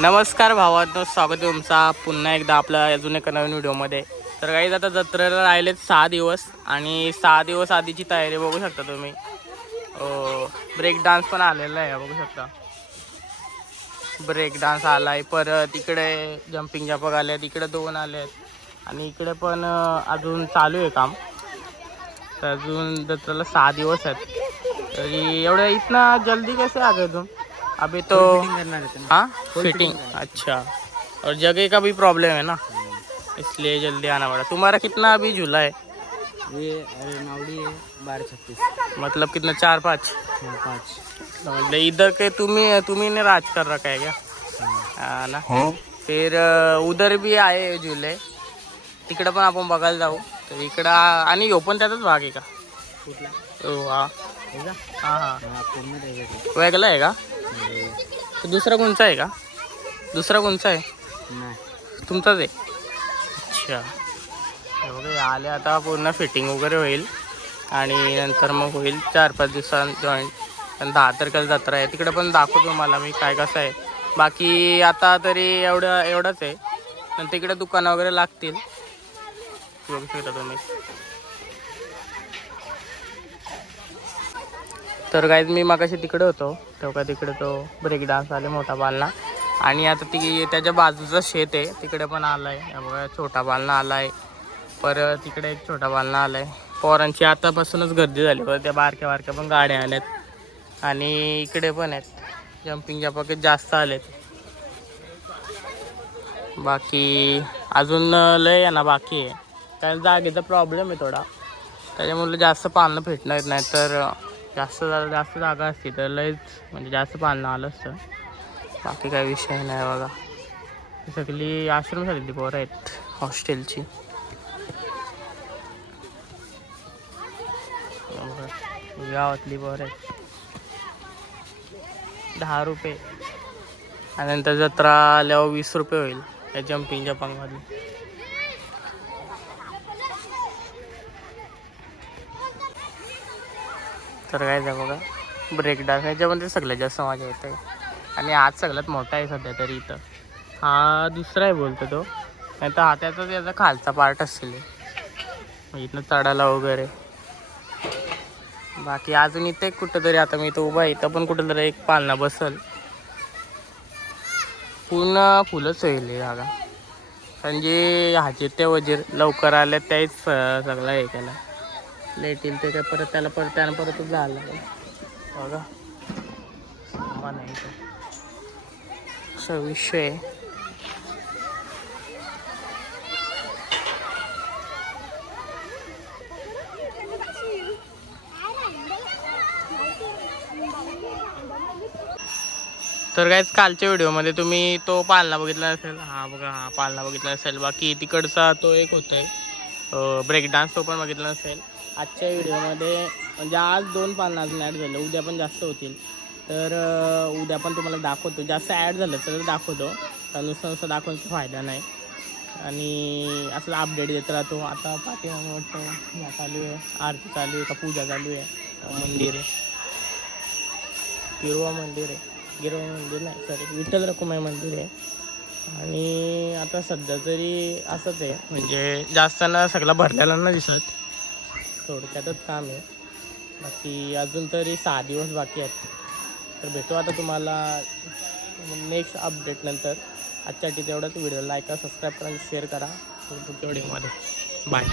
नमस्कार भावांनो, स्वागत आहे तुमचा पुन्हा एकदा आपल्या अजून एका नवीन व्हिडिओमध्ये. तर काही आता जत्रेला राहिलेत 6 दिवस आणि 6 दिवस आधीची तयारी बघू शकता तुम्ही. ब्रेक डान्स पण आलेला आहे बघू शकता. ब्रेक डान्स आलाय, परत इकडे जम्पिंग जपक आले, इकडे 2 आले आहेत आणि इकडे पण अजून चालू आहे काम. तर अजून जत्रेला 6 दिवस आहेत. तरी एवढ्या इतना जल्दी कैसे आ गए तुम? अभी तो हाँ फिटिंग अच्छा, और जगह का भी प्रॉब्लम है ना, इसलिए जल्दी आना पड़ा. तुम्हारा कितना अभी झूला है? ये अरे नावड़ी है 1236. मतलब कितना 4-5? 5. मतलब इधर के तुम्ही ने राज कर रखा है क्या? हाँ ना. फिर उधर भी आहे झुले, तिकडं पण आपण बघायला जाऊ. तर इकडं आणि ह्यो पण त्याचाच भाग आहे का? कुठला? हो हा हा हा पूर्ण वेगळा आहे का? तर दुसरा कोणचा आहे का? दुसरा कोणचा आहे? नाही तुमचाच आहे. अच्छा, हे बघा आले आता. पूर्ण फिटिंग वगैरे होईल आणि नंतर मग होईल 4-5 दिवसांत जॉईंट. पण 10 तारखेला जत्रा आहे, तिकडे पण दाखवतो तुम्हाला मी काय कसं आहे. बाकी आता तरी एवढंच आहे. नंतर तिकडे दुकानं वगैरे लागतील, बघू शकता तुम्ही. तर काय मी मागाशी तिकडे होतो तेव्हा तिकडे तो ब्रेक डान्स आले मोठा पालना, आणि आता त्याच्या बाजूचं शेत आहे तिकडे पण आलाय. बघा छोटा पालना आलाय, परत तिकडे एक छोटा पालना आलाय. पोरांची आतापासूनच गर्दी झाली, परत त्या बारक्या बारक्या पण गाड्या आल्यात आणि इकडे पण आहेत जम्पिंग जपाकेट जास्त आलेत. बाकी अजून लय आहे ना बाकी आहे, कारण जागेचा प्रॉब्लेम आहे थोडा, त्याच्यामुळे जास्त पालनं भेटणार येत नाही. तर जास्त जागा असती तर लयच म्हणजे जास्त पालनं आलं असतं. बाकी काही विषय नाही बघा. सगळी आश्रमशाळेतली पोरं आहेत, हॉस्टेलची. गावातली पोरं आहेत. 10 रुपये आणि नंतर जत्रा आल्यावर 20 रुपये होईल या जम्पिंग जपांगमध्ये. तर काय जा बघा ब्रेक डान्स ह्याच्यामध्ये सगळ्यात जास्त मजा येते. आणि आज सगळ्यात मोठा आहे सध्या तरी इथं. हा दुसरा आहे बोलतो तो, नाही तर हा त्याचा खालचा पार्ट असेल इथनं चढायला वगैरे. बाकी अजून इथे कुठंतरी आता मी इथं उभा आहे, इथं पण कुठंतरी एक पालना बसल. पूर्ण फुलंच होईल ही जागा, म्हणजे ह्याचे ते वजीर लवकर आले त्याच सगळं आहे. त्याला लेट येईल ते काय परत त्याला परतच झालं बघा. नाही असा विषय आहे. तर काहीच कालच्या व्हिडिओमध्ये तुम्ही तो पालना बघितला असेल. हा बघा हा पालना बघितला असेल. बाकी तिकडचा तो एक होतोय ब्रेक डान्स, तो पण बघितला असेल. आजच्या व्हिडिओमध्ये म्हणजे आज 2 पालना अजून ॲड झालं, उद्या पण जास्त होतील. तर उद्या पण तुम्हाला दाखवतो. जास्त ॲड झालं तर दाखवतो, नुसतं दाखवण्याचा फायदा नाही. आणि असं अपडेट देत राहतो. आता पाठीमागे वाटतं या चालू आहे, आरती चालू आहे का पूजा चालू आहे. मंदिर आहे, गिरवा मंदिर आहे. गिरवा मंदिर नाही सॉरी, विठ्ठल रखुमाई मंदिर आहे. आणि आता सध्या तरी असंच आहे, म्हणजे जास्त ना सगळं भरलेला ना दिसत, थोडक्यातच काम आहे. बाकी अजून तरी 6 दिवस बाकी आहेत. तर भेटू आता तुम्हाला नेक्स्ट अपडेट नंतर. आजच्यासाठी तेवढंच. व्हिडिओ लाईक करा, सबस्क्राईब करा, शेअर करा. पुढच्या व्हिडिओमध्ये बाय.